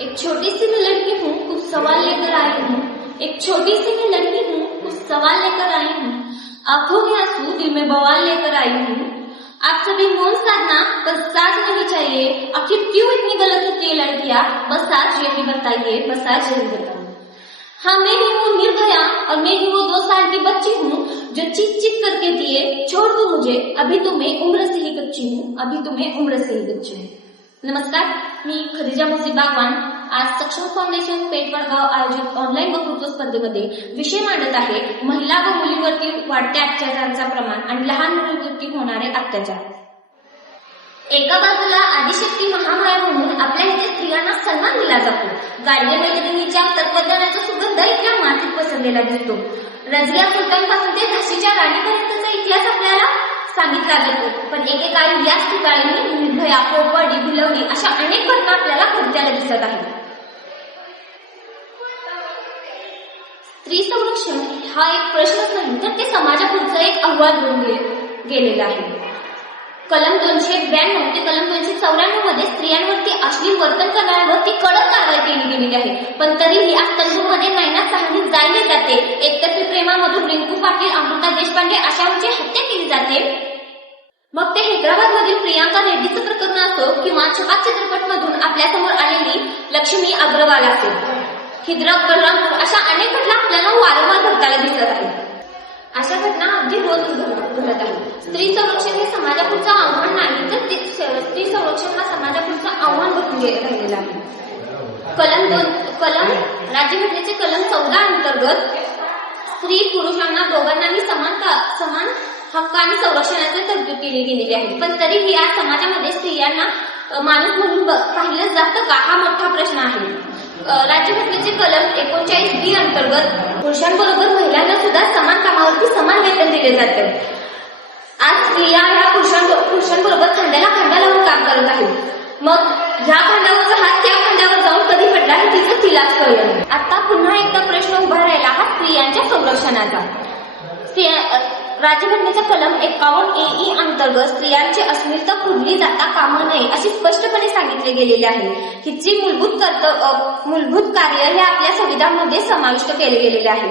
एक छोटी सी मैं लड़की हूँ, कुछ सवाल लेकर आई हूँ। एक छोटी सी मैं लड़की हूँ, कुछ सवाल लेकर आई हूँ। आंखों के आंसू दिल में बवाल लेकर आई हूँ। आप सभी मौन साधना, बस साथ नहीं चाहिए। आखिर क्यों इतनी गलत होती है लड़कियां? बस आज यही बताइए, बस आज यही बताइए। हाँ, मैं ही हूँ निर्भया और मैं ही वो 2 साल की बच्ची हूँ जो चीख चीख करके दिए छोड़ दो मुझे, अभी तो मैं उम्र से ही बच्ची हूँ, अभी तो मैं उम्र से ही बच्ची हूँ। नमस्कार, मी खदिजा मुझीब बागवान आज सक्षम फाउंडेशन पेठ वडगाव आयोजित ऑनलाईन वक्तृत्व स्पर्धेमध्ये विषय मांडत आहे महिला व मुलींवरती वाढत्या अत्याचारांचा प्रमाण आणि लहान मुलींवरती होणारे अत्याचार। एका बाजूला आदिशक्ती महामाया म्हणून आपल्या इथे स्त्रियांना सन्मान दिला जातो। गाडगे मैत्रिणीच्या तत्वज्ञानाचा सुगंध इथल्या मातीत पसरलेला दिसतो। रजिया सुलतानपासून ते झाशीच्या राणीपर्यंतचा इतिहास आपल्याला सांगितला जातो, पण एकेकाळी याच ठिकाणी निर्भया, पोपटी, भिलवणी अशा अनेक घटना आपल्याला घडताना दिसत आहेत। स्त्री संरक्षण हा एक प्रश्नच नाही तर ते समाजापुढचं एक आव्हान बनून गेलेलं आहे। कलम 292 ते कलम 294 मध्ये स्त्रियांवरती अश्लील वर्तन करणाऱ्यांवरती कडक कारवाई केली गेलेली आहे, पण तरीही आज तंतूमध्ये नैना साहनी जाळली जाते। एकतर्फी प्रेमामधून रिंकू पाटील, अमृता देशपांडे अशांची हत्या केली जाते। मग ते हैदराबाद मधील प्रियांका रेड्डीचं प्रकरण असो किंवा छपाक चित्रपटमधून आपल्यासमोर आलेली लक्ष्मी अग्रवाल असेल, हिद्रक बलरामपूर अशा अनेक घटना आपल्याला वारंवार घडताना दिसत आहेत। अशा घटना अगदी रोज घडत आहेत। स्त्री संरक्षण हे समाजापुढचं आव्हान नाही तर स्त्री संरक्षण हा समाजापुढचं आव्हान बनून राहिलेलं आहे। राज्यघटनेचे कलम 14 अंतर्गत स्त्री पुरुषांना दोघांनाही समान हक्क आणि संरक्षणाची तरतूद केली गेलेली आहे, पण तरीही आज समाजामध्ये स्त्रियांना माणूस म्हणून पाहिलं जातं का हा मोठा प्रश्न आहे। राज्यघटनेचे कलम 39B अंतर्गत पुरुषांबरोबर महिलांना सुद्धा समान कामावरती समान वेतन दिले जाते। आज स्त्रिया ह्या पुरुषांबरोबर खांद्याला खांदा लावून काम करत आहेत। मग ह्या खांद्यावरचा हात त्या खांद्यावर जाऊन कधी पडला हे तिलाच कळलं नाही। आता पुन्हा एकदा प्रश्न उभा राहिला हा स्त्रियांच्या संरक्षणाचा। राज्यघटनेचा कलम 51AE अंतर्गत स्त्रियांची अस्मिता पुरली जाता कामा नये अशी स्पष्टपणे सांगितले गेलेले आहे। हिची मूलभूत कार्य हे आपल्या संविधानामध्ये समाविष्ट केले गेलेले आहे।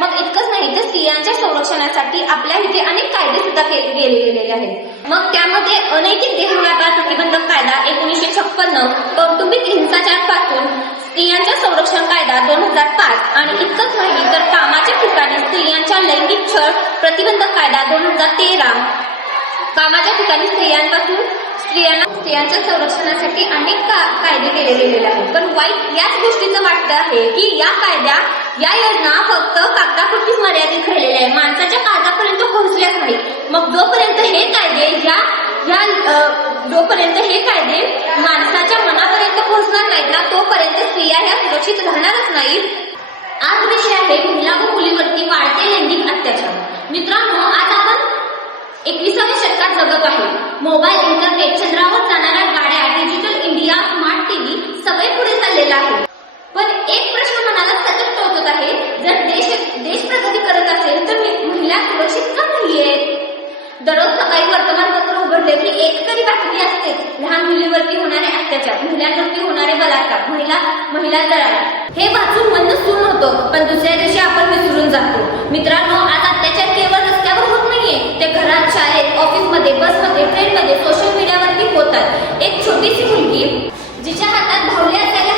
मग इतकंच नाही तर स्त्रियांच्या संरक्षणासाठी आपल्या इथे अनेक कायदे सुद्धा केले गेलेले आहेत। मग त्यामध्ये अनैतिक देहव्यापार प्रतिबंधक कायदा 1956, कौटुंबिक हिंसाचार पासून स्त्रियांच्या संरक्षण कायदा 2005 आणि इतकंच नाही तर कामाच्या ठिकाणी स्त्रियांच्या लैंगिक छळ प्रतिबंधक कायदा 2013, कामाच्या ठिकाणी स्त्रियांच्या संरक्षणासाठी अनेक कायदे केले गेलेले आहेत। पण वाईट याच गोष्टीचं वाटतं आहे की या योजना फक्त कागदापुरतीच मर्यादित राहिलेल्या आहे, माणसाच्या कागदापर्यंत पोहोचल्याच नाही। मग जोपर्यंत हे कायदे माणसाच्या मनापर्यंत पोहोचणार नाहीत ना तोपर्यंत स्त्रिया ह्या सुरक्षित राहणारच नाहीत। आज विषय आहे महिला व मुलीवरती वाढते लैंगिक अत्याचार। मित्रांनो, आज आपण 21व्या शतकात जगत आहे। मोबाईल, इंटरनेट, चंद्रावर जाणाऱ्या गाड्या, डिजिटल इंडिया, स्मार्ट टीव्ही सगळे पुढे चाललेलं आहे। पण एक प्रश्न मनाला सतत टोचत आहे, जर देश प्रगती करत असेल तर महिला सुरक्षित का नाहीये? दररोज सकाळी वर्तमानपत्र उघडले की एक तरी बातमी असते लहान मुलीवरती होणारे अत्याचार, महिलांवरती होणारे बलात्कार, महिला जळाला। हे वाचून मन सून होतं, पण दुसऱ्या दिवशी आपण विसरून जातो। मित्रांनो, आज अत्याचार केवळ रस्त्यावर होत नाहीये, ते घरात, शाळेत, ऑफिसमध्ये, बसमध्ये, ट्रेनमध्ये, सोशल मीडियावरती होतात। एक छोटीशी मुलगी जिच्या हातात धावले असलेल्या